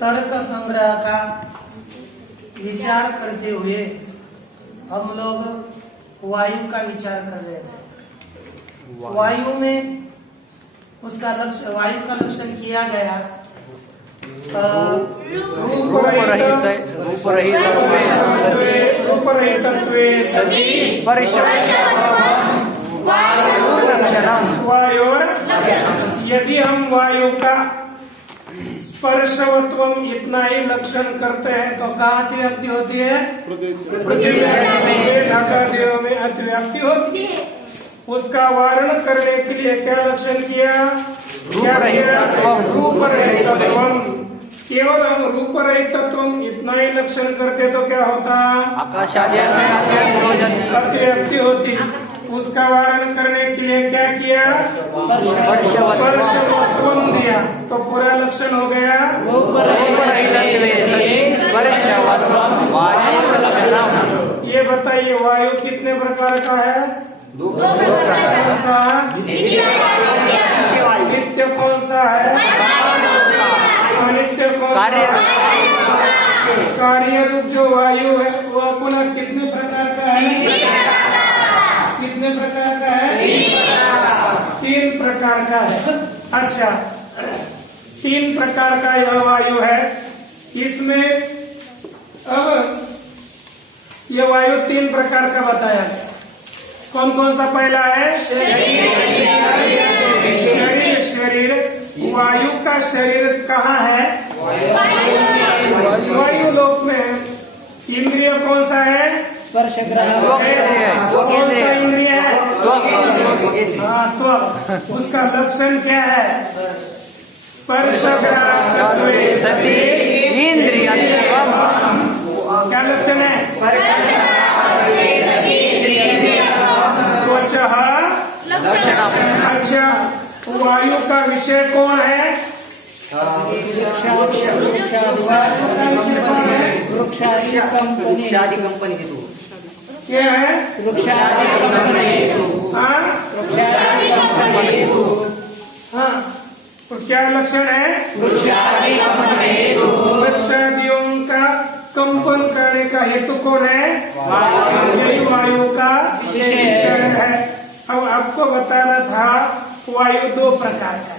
तर्क संग्रह का विचार करते हुए हम लोग वायु का विचार कर रहे थे। वायु में उसका लक्षण, वायु का लक्षण किया गया यदि हम वायु का स्पर्शवत्वम इतना ही लक्षण करते हैं तो कहाँ अतिव्याप्ति होती है? पृथ्वी ढाका में अतिव्याप्ति होती है। उसका वारण करने के लिए क्या लक्षण किया? रूप रहितत्वम। केवल हम रूप रहितत्वम इतना ही लक्षण करते तो क्या होता? अतिव्याप्ति होती। उसका वारण करने के लिए क्या किया? स्पर्शवत्वम दिया तो पूरा लक्षण हो गया। ये बताइए वायु कितने प्रकार का है? दो प्रकार। कौन सा? नित्य कौन सा है? अनित्य कौन सा? कार्य रूप जो वायु है वो पुनः कितने प्रकार का है? कितने प्रकार का है? 3 प्रकार का है। अच्छा, 3 प्रकार का यह वायु है। इसमें अब यह वायु 3 प्रकार का बताया। कौन कौन सा? पहला है शरीर। वायु का शरीर कहाँ है? वायु लोक में है। इंद्रिय कौन सा है? स्पर्श ग्रह। कौन सा इंद्रिय है? हाँ, तो उसका लक्षण क्या है? स्पर्श इंद्रिय। क्या लक्षण है? अच्छा, वायु का विषय कौन है? वृक्षादि कंपनी क्या है? हाँ, तो क्या लक्षण है? वृक्षादियों का कंपन करने का हेतु कौन है? यही वायु का विषय है। अब आपको बताना था वायु 2 प्रकार का है।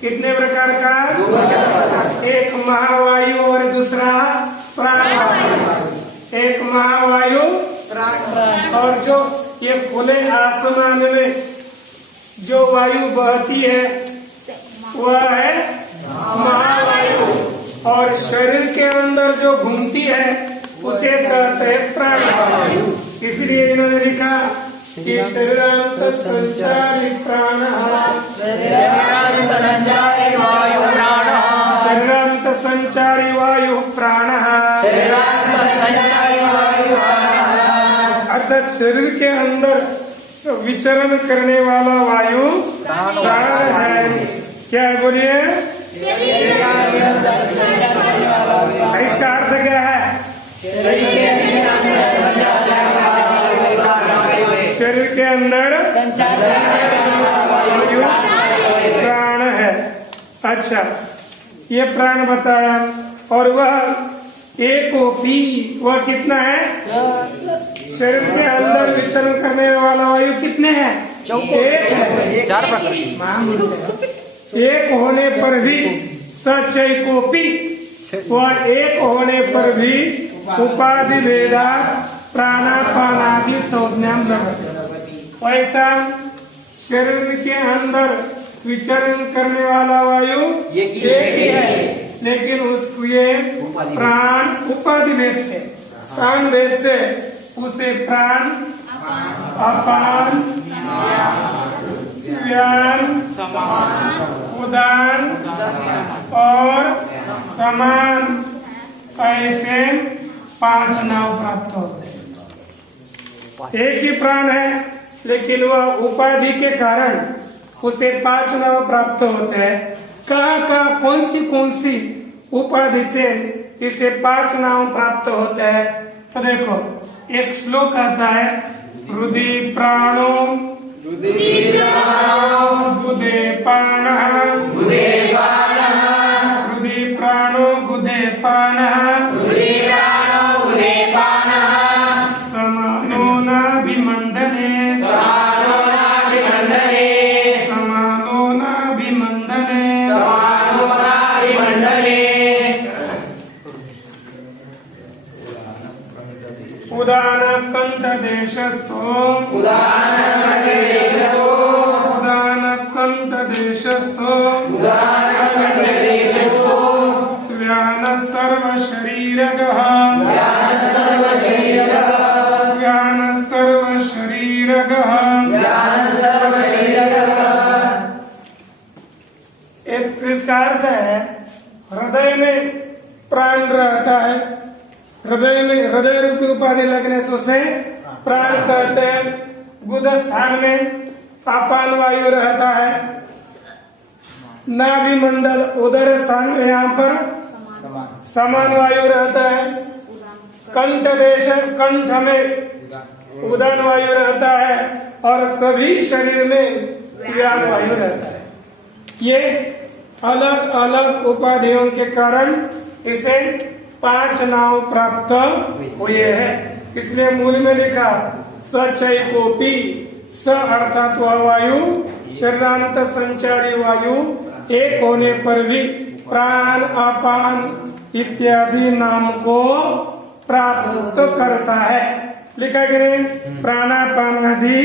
कितने प्रकार का? 2 प्रकार। एक महावायु और दूसरा प्राणवायु। एक महावायु और जो ये खुले आसमान में जो वायु बहती है वह है महावायु, और शरीर के अंदर जो घूमती है उसे कहते हैं प्राणवायु। इसलिए इन्होंने लिखा कि शरीरांत संचारी प्राण, शरीरांत संचारी वायु प्राण। अर्थात शरीर के अंदर विचरण करने वाला वायु प्राण है। क्या है बोलिए? इसका अर्थ क्या है? शरीर के अंदर वायु प्राण है। अच्छा, ये प्राण बताया। और वह एकोपी, वह कितना है? शरीर के अंदर विचरण करने वाला वायु कितने हैं? 1 है। 4 प्रकार। एक होने पर भी सचैकोपी, वह एक होने पर भी उपाधि भेदा प्राणापानादि संज्ञान लगती। वैसा शरीर के अंदर विचरण करने वाला वायु एक ही है, लेकिन उसको ये प्राण उपाधि भेद से, स्थान भेद से उसे प्राण, अपान, व्यान, उदान और समान ऐसे 5 नाम प्राप्त होते हैं। एक ही प्राण है लेकिन वह उपाधि के कारण उसे 5 नाम प्राप्त होते हैं। कहाँ कौन सी उपाधि से इसे 5 नाम प्राप्त होते हैं? तो देखो एक श्लोक आता है, हृदि प्राणो गुदे पाणः हृदि प्राणो गुदे पाणः समानो नाभिमण्डले उदानकण्ठदेशस्थो व्यानः सर्वशरीरगः इसका अर्थ है हृदय में प्राण रहता है। हृदय में हृदय रूपी उपाधि लगने से उसे प्राण कहते हैं। गुद स्थान में अपान वायु रहता है। नाभि मंडल उदर स्थान में यहाँ पर समान वायु रहता है। कंठ देश कंठ में उदान वायु रहता है और सभी शरीर में व्यान वायु रहता है। ये अलग अलग उपाधियों के कारण इसे 5 नाम प्राप्त हुए हैं। इसलिए मूल में लिखा सचैकोपी, स अर्थात वह वायु शरीरांत संचारी वायु एक होने पर भी प्राण अपान इत्यादि नाम को प्राप्त करता है। लिखा कि नहीं, प्राणापान आदि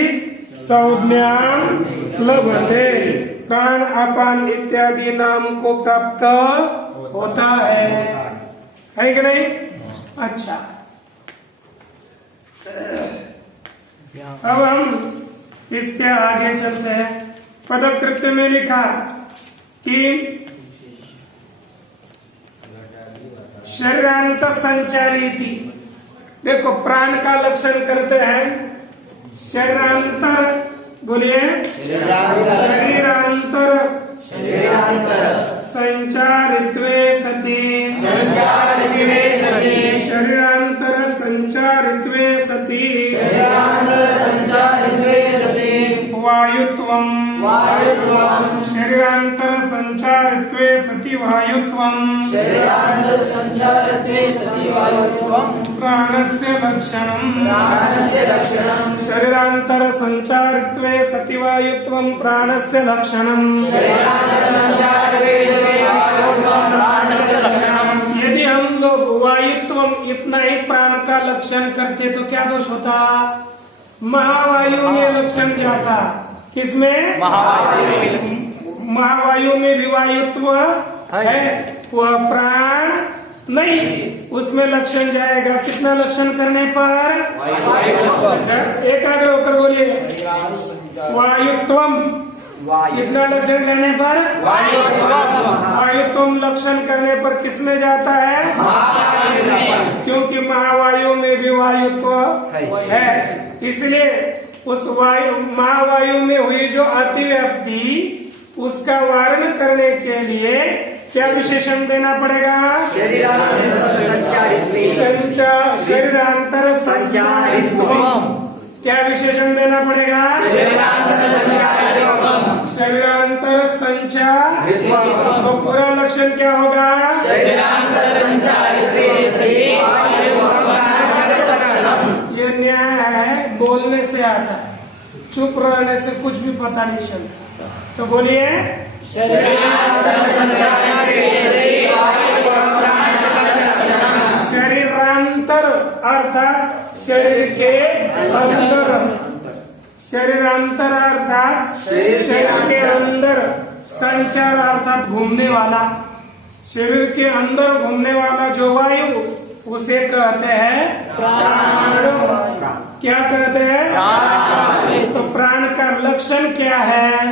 संज्ञान लभते, प्राण अपान इत्यादि नाम को प्राप्त होता है कि नहीं? अच्छा, अब हम इसके आगे चलते हैं। पदकृत्य में लिखा कि शरीरांत संचारी थी। देखो प्राण का लक्षण करते हैं शरीरांतर, बोलिए शरीरांतर संचारित्वे सति शरीरांतर संचारित्वे सति वायुत्वं शरीरांतर संचारित्वे सति वायुत्वं प्राणस्य लक्षणं शरीरांतर संचारित्वे सति वायुत्वं प्राणस्य लक्षणं। यदि हम लोग वायुत्वम इतना ही प्राण का लक्षण करते तो क्या दोष होता? महावायु में लक्षण जाता। किसमें? महावायु में भी वायुत्व है, वह प्राण नहीं, उसमें लक्षण जाएगा। कितना लक्षण करने पर? एकाग्र होकर बोलिए वायुत्वम। कितना लक्षण करने पर? वायुत्वम लक्षण करने पर किसमें जाता है? क्योंकि महावायु में भी वायुत्व है, इसलिए उस वायु महावायु में हुई जो अतिव्याप्ति उसका वारण करने के लिए क्या विशेषण देना पड़ेगा? शरीरांतर संचारित्वम। क्या विशेषण देना पड़ेगा? शरीरांतर संचारित्वम। तो पूरा लक्षण क्या होगा? ये न्याय है, बोलने से आता है, चुप रहने से कुछ भी पता नहीं चलता। तो बोलिए शरीरांतर अर्थात शरीर के अंदर, शरीरांतर अर्थात शरीर के अंदर, संचार अर्थात घूमने वाला, शरीर के अंदर घूमने वाला जो वायु उसे कहते हैं प्राण। क्या कहते हैं? तो प्राण का लक्षण क्या है?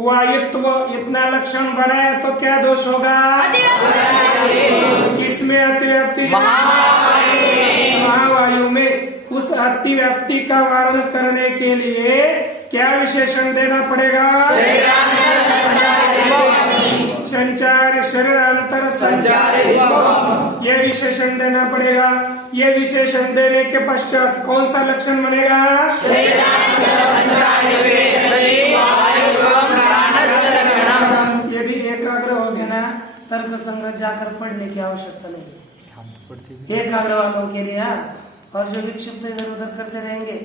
वायुत्व इतना लक्षण बनाया तो क्या दोष होगा? किसमें अतिव्याप्ति? महावायु में। उस अतिव्याप्ति का वारण करने के लिए क्या विशेषण देना पड़ेगा? संचार शरीरांतर संचार, ये विशेषण देना पड़ेगा। ये विशेषण देने के पश्चात कौन सा लक्षण बनेगा? ये भी एकाग्र हो गया ना, तर्क संग्रह जाकर पढ़ने की आवश्यकता नहीं है। एकाग्र वालों के लिए। और जो विक्षिप्त इधर उधर करते रहेंगे,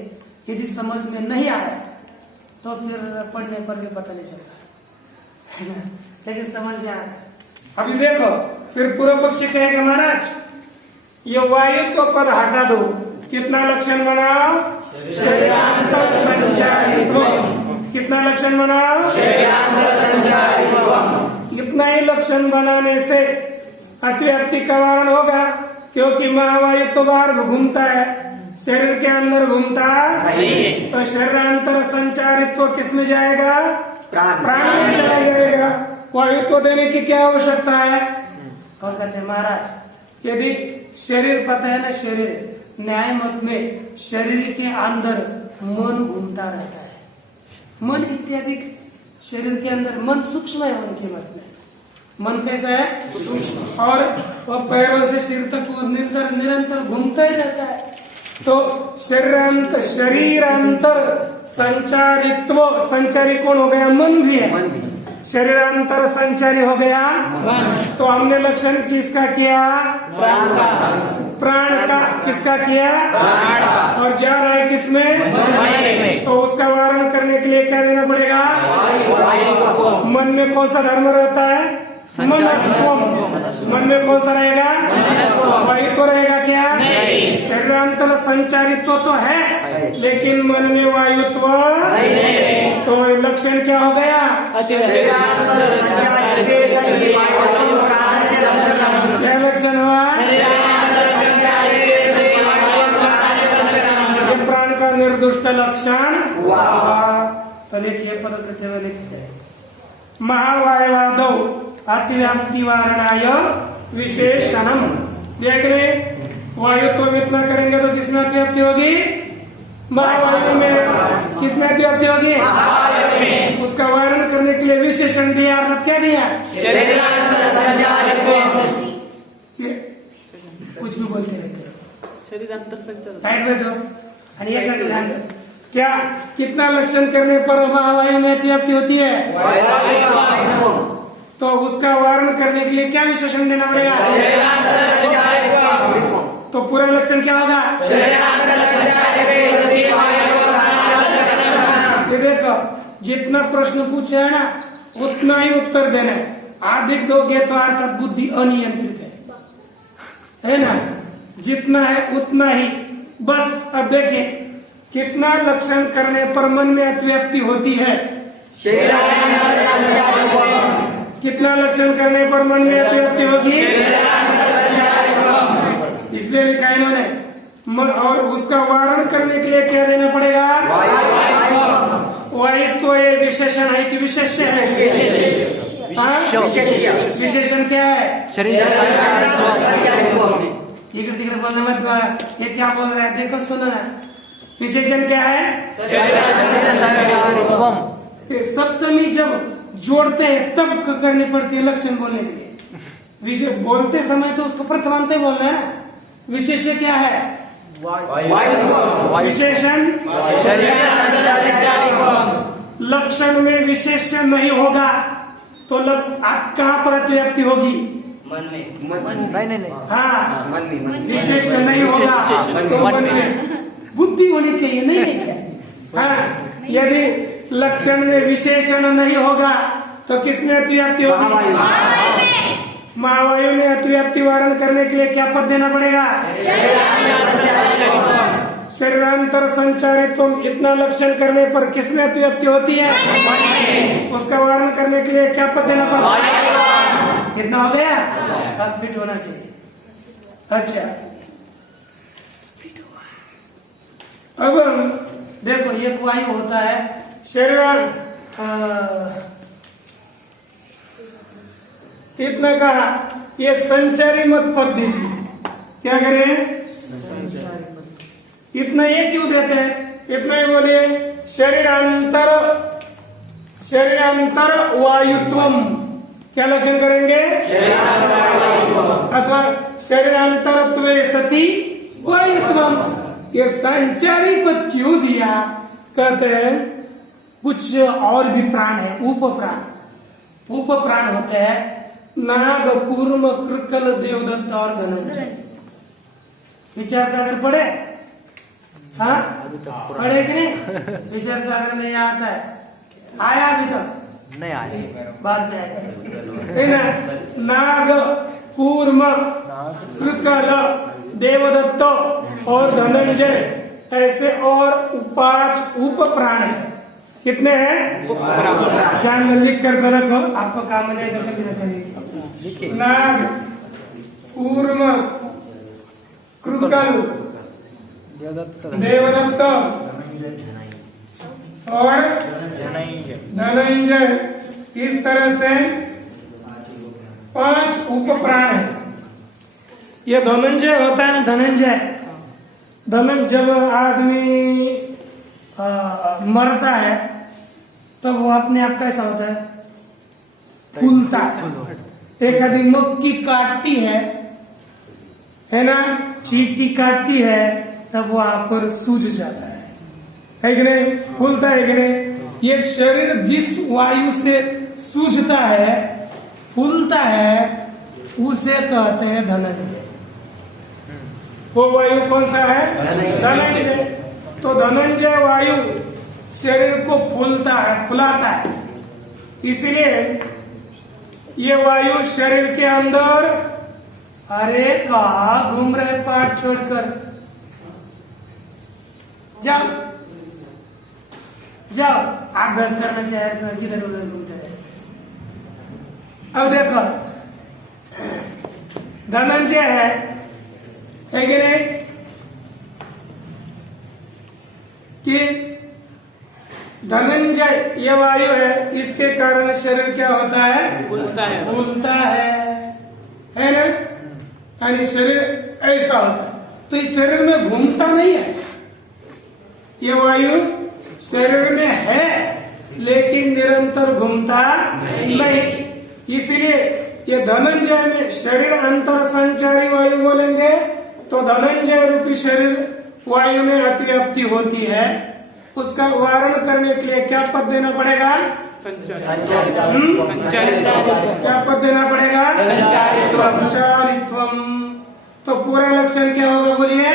यदि समझ में नहीं आया तो फिर पढ़ने पर भी पता नहीं चलता है ना, लेकिन समझ में आया। अभी देखो, फिर पूर्व पक्षी कहेगा महाराज ये वायु तो पद हटा दो, कितना लक्षण बनाओ? शरीरांतर संचारित्व। कितना लक्षण बनाओ? इतना ही लक्षण बनाने से अतिव्याप्ति का वारण होगा, क्योंकि महावायु तो बाहर घूमता है, शरीर के अंदर घूमता है। तो शरीरांतर संचारित्व किस में जाएगा? प्राण में चला जाएगा। वायु तो देने की क्या आवश्यकता है? और कहते हैं महाराज, यदि शरीर पता है ना, शरीर न्याय मत में शरीर के अंदर मन घूमता रहता है। मन इत्यादि शरीर के अंदर मन सूक्ष्म है उनके मत में। मन कैसा है? सूक्ष्म। और वह पैरों से सिर तक वो निरंतर घूमता ही रहता है। तो शरीरांतर संचारित्व, संचारी कौन हो गया? मन भी है। शरीरांतर संचारी हो गया। तो हमने लक्षण किसका किया? प्राण का। किसका किया? और जा रहा है किसमें? तो उसका वारण करने के लिए क्या देना पड़ेगा? मन में कौन सा धर्म रहता है? मन में कौन सा रहेगा? वायु तो रहेगा क्या? शरीरांतर संचारित्व तो है, लेकिन मन में वायुत्व। तो लक्षण क्या हो गया? क्या लक्षण हुआ? ये प्राण का निर्दुष्ट लक्षण हुआ। तो देखिए पदकृत्य में लिखते हैं, महावायवादौ अतिव्याप्ति वारणाय विशेषणम। देख ले, वायु तो इतना करेंगे तो किसमें अतिव्याप्ति होगी? महावायु में। किसमें अतिव्याप्ति होगी? उसका वारण करने के लिए विशेषण दिया। अर्थात क्या दिया? कुछ भी बोलते रहते हो, शरीरांतर संचार। टाइट बैठो। और ये क्या ध्यान दो, क्या कितना लक्षण करने पर महावायु में अतिव्याप्ति होती है? तो उसका वारण करने के लिए क्या विशेषण देना पड़ेगा? तो पूरा लक्षण क्या होगा? ये देखो, जितना प्रश्न पूछे है ना उतना ही उत्तर देना है। अधिक दोगे तो अर्थात बुद्धि अनियंत्रित है ना। जितना है उतना ही बस। अब देखिए, कितना लक्षण करने पर मन में अतिव्याप्ति होती है? कितना लक्षण करने पर मन में अतिव्याप्ति होगी? इसलिए लिखा इन्होंने। और उसका वारण करने के लिए क्या देना पड़ेगा? वायु तो ये विशेषण है कि विशेष्य है? विशेषण क्या है? इधर तिकड़े बोलने मत। ये क्या बोल रहा है देखो, सुनो ना। विशेषण क्या है? सप्तमी जब जोड़ते हैं तब करनी पड़ती है लक्षण बोलने के लिए। बोलते समय तो उसको प्रथमांत ही बोलना है ना। विशेष्य क्या है? विशेषण। लक्षण में विशेष्य नहीं होगा तो आप कहाँ पर अतिव्याप्ति होगी? मन में। नहीं। हाँ, विशेष्य नहीं होगा तो मन में बुद्धि होनी चाहिए। नहीं क्या? हाँ, यदि लक्षण में विशेषण नहीं होगा तो किसमें अतिव्याप्ति होगी? महावायु में अतिव्याप्ति वारण करने के लिए क्या पद देना पड़ेगा? शरीरांतर संचारित्व। इतना लक्षण करने पर किसमें अतिव्याप्ति होती है? उसका वारण करने के लिए क्या पद देना पड़ेगा? इतना हो गया? अब फिट होना चाहिए। अच्छा, अब देखो, एक वायु होता है शरीर इतना कहा, ये संचारी मत पद दीजिए। क्या करें? इतना ये क्यों देते हैं? इतना ही बोलिए शरीरांतर वायुत्वम। क्या लक्षण करेंगे? अथवा शरीरांतरत्वे सति वायुत्वम। ये संचारी पद क्यों दिया? कहते हैं कुछ और भी प्राण है, उप प्राण होते हैं, नाग, कूर्म, कृकल, देवदत्त और धनंजय। विचार सागर पढ़े? हाँ, पढ़े कि नहीं? विचार सागर में यहाँ आता है, आया अभी तक नहीं आए, बाद में आएगा। नाग, कूर्म, कृकल, देवदत्त और धनंजय, ऐसे और 5 उप प्राण है। कितने हैं? ध्यान लिख कर रखो, आपको काम में नहीं। नाग, कूर्म, कृकल, देवदत्त और धनंजय, इस तरह से 5 उप प्राण है। ये धनंजय होता है ना, जब आदमी मरता है तब वो अपने आप कैसा होता है? फूलता है। एक आदमी मक्की काटती है ना, चींटी काटती है, तब वहां पर सूज जाता है कि नहीं? फूलता है कि नहीं? ये शरीर जिस वायु से सूझता है, फूलता है, उसे कहते हैं धनंजय। वो वायु कौन सा है? धनंजय। तो धनंजय वायु शरीर को फुलाता है, इसलिए ये वायु शरीर के अंदर, अरे कहा घूम रहे पाठ छोड़कर, जाओ आप बस करना चाहे, इधर उधर घूमते रहे। अब देखो, धनंजय है कि नहीं? कि धनंजय ये वायु है, इसके कारण शरीर क्या होता है? फूलता है ना? यानी शरीर ऐसा होता है। तो इस शरीर में घूमता नहीं है, ये वायु शरीर में है लेकिन निरंतर घूमता नहीं। इसलिए ये धनंजय में शरीर अंतर संचारी वायु बोलेंगे तो धनंजय रूपी शरीर वायु में अतिव्याप्ति होती है। उसका वारण करने के लिए क्या पद देना पड़ेगा? क्या पद देना पड़ेगा? संचारित्वम। तो पूरा लक्षण क्या होगा? बोलिए,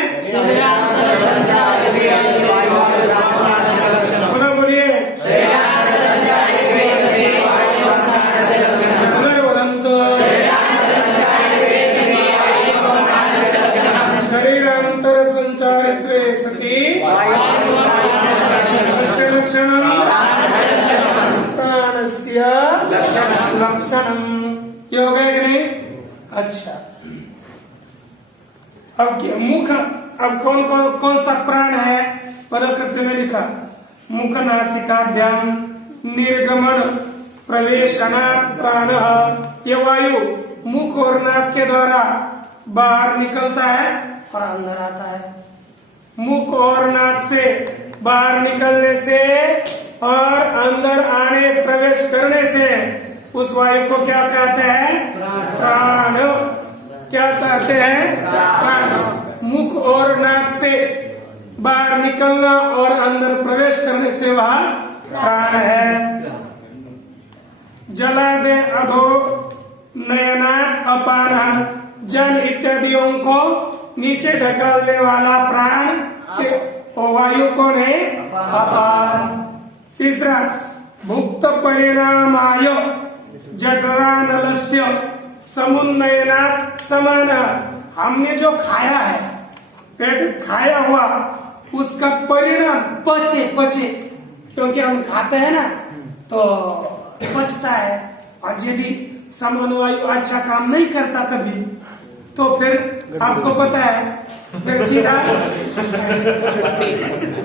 पुनः बोलिए, पुनर्वदन्तु शरीरांतर संचारित्वे सति लक्षणं प्राणस्य लक्षणं। ये हो गया कि नहीं? अच्छा, अब क्या? मुख। अब कौन सा प्राण है? पदकृत्य में लिखा, मुख नासिकाभ्याम निर्गमन प्रवेशनात् प्राण। ये वायु मुख और नाक के द्वारा बाहर निकलता है और अंदर आता है। मुख और नाक से बाहर निकलने से और अंदर आने प्रवेश करने से उस वायु को क्या कहते हैं? प्राण। क्या कहते हैं? प्राण। मुख और नाक से बाहर निकलना और अंदर प्रवेश करने से वह प्राण है। जलादे अधो नयनात् अपान, जल इत्यादियों को नीचे ढकालने वाला प्राण वायु कौन है? अपान। तीसरा, भुक्त परिणामाय जठरानलस्य समुन्नयनात् समान। हमने जो खाया है, पेट खाया हुआ, उसका परिणाम पचे, क्योंकि हम खाते हैं ना तो पचता है। और यदि समान वायु अच्छा काम नहीं करता कभी, तो फिर आपको पता है फिर सीधा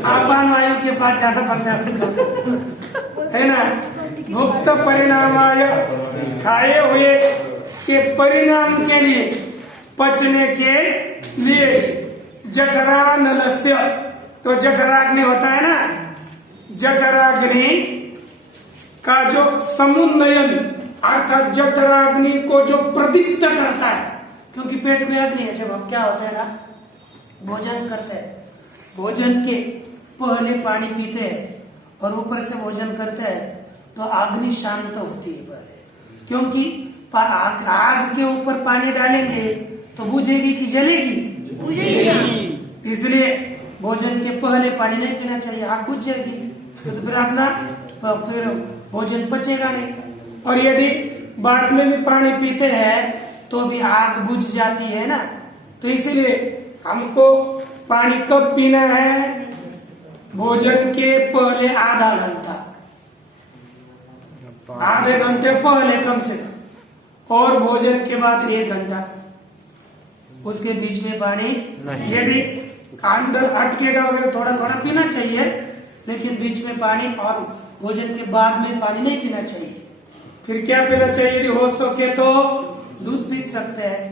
आपान वायु के पास जाना पड़ता है उसको, है ना? भुक्त परिणामाय, खाए हुए के परिणाम के लिए, पचने के लिए जठरानलस्य, तो जठराग्नि होता है ना, जठराग्नि का जो समुन्नयन अर्थात जठराग्नि को जो प्रदीप्त करता है, क्योंकि पेट में अग्नि है, जब हम क्या होता है ना भोजन करते हैं, भोजन के पहले पानी पीते हैं और ऊपर से भोजन करते हैं तो अग्नि शांत होती है पहले, क्योंकि आग के ऊपर पानी डालेंगे तो बुझेगी कि जलेगी? बुझेगी। इसलिए भोजन के पहले पानी नहीं पीना चाहिए, आग बुझ जाएगी तो फिर अपना फिर भोजन पचेगा नहीं। और यदि बाद में भी पानी पीते हैं तो भी आग बुझ जाती है ना, तो इसीलिए हमको पानी कब पीना है? भोजन के पहले आधा घंटा, आधे घंटे पहले कम से कम, और भोजन के बाद 1 घंटा, उसके बीच में पानी यदि अंदर अटकेगा वगैरह थोड़ा थोड़ा पीना चाहिए, लेकिन बीच में पानी और भोजन के बाद में पानी नहीं पीना चाहिए। फिर क्या पीना चाहिए? यदि हो सके तो दूध पी सकते हैं,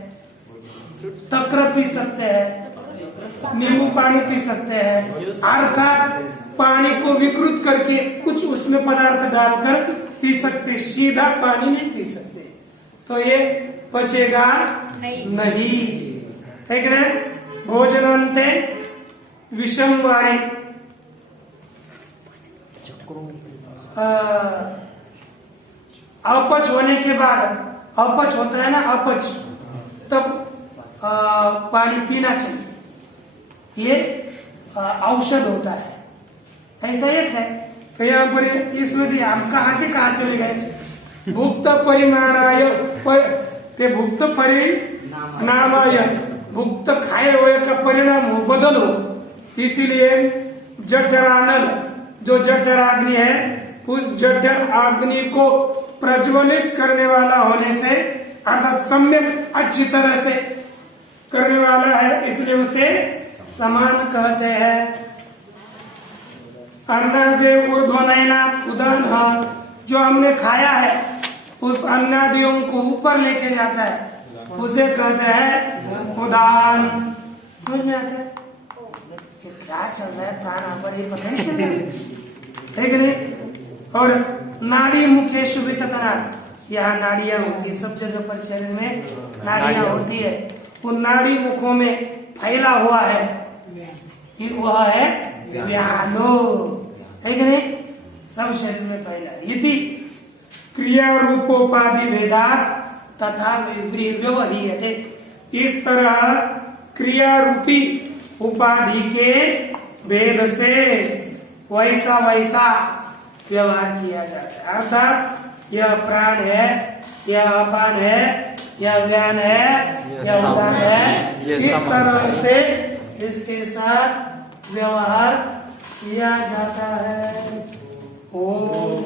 तक्र पी सकते हैं, नींबू पानी पी सकते हैं, अर्थात पानी को विकृत करके कुछ उसमें पदार्थ डालकर पी सकते, सीधा पानी नहीं पी सकते, तो ये पचेगा नहीं। ठीक है। भोजनांते विषमवारी, अपच होने के बाद, अपच होता है ना, अपच, तब पानी पीना चाहिए, ये औषध होता है। ऐसा एक है तो यहाँ पर इसमें दिया, हम कहाँ से कहाँ चले गए? भुक्त परिमाणाय, ते भुक्त परिणामाय, भुक्त खाए हुए का परिणाम हो, बदल हो, इसीलिए जठरानल, जो जठराग्नि है, उस जठर अग्नि को प्रज्वलित करने वाला होने से, अर्थात सम्यक अच्छी तरह से करने वाला है, इसलिए उसे समान कहते हैं। अन्नादेव ऊर्ध्वनयनात् उदन, जो हमने खाया है उस अन्नादियों को ऊपर लेके जाता है, उसे कहते हैं उदान। समझ में आता है कि क्या चल रहा है प्राण पर, ये पता नहीं चल रहा है, ठीक नहीं? और नाड़ी मुखेश वितकनात्, यहाँ नाड़ियां होती, सब जगह पर शरीर में नाड़ियां होती है, उन नाड़ी मुखों में फैला हुआ है कि वह है व्यानो, है कि नहीं? सब शरीर में फैला। यदि क्रिया रूपोपाधि भेदात तथा व्यवहारियते, इस तरह क्रिया रूपी उपाधि के भेद से वैसा वैसा व्यवहार किया जाता है, अर्थात यह प्राण है, यह अपान है, यह ज्ञान है, यह उदान है, इस तरह से इसके साथ व्यवहार किया जाता है। ओम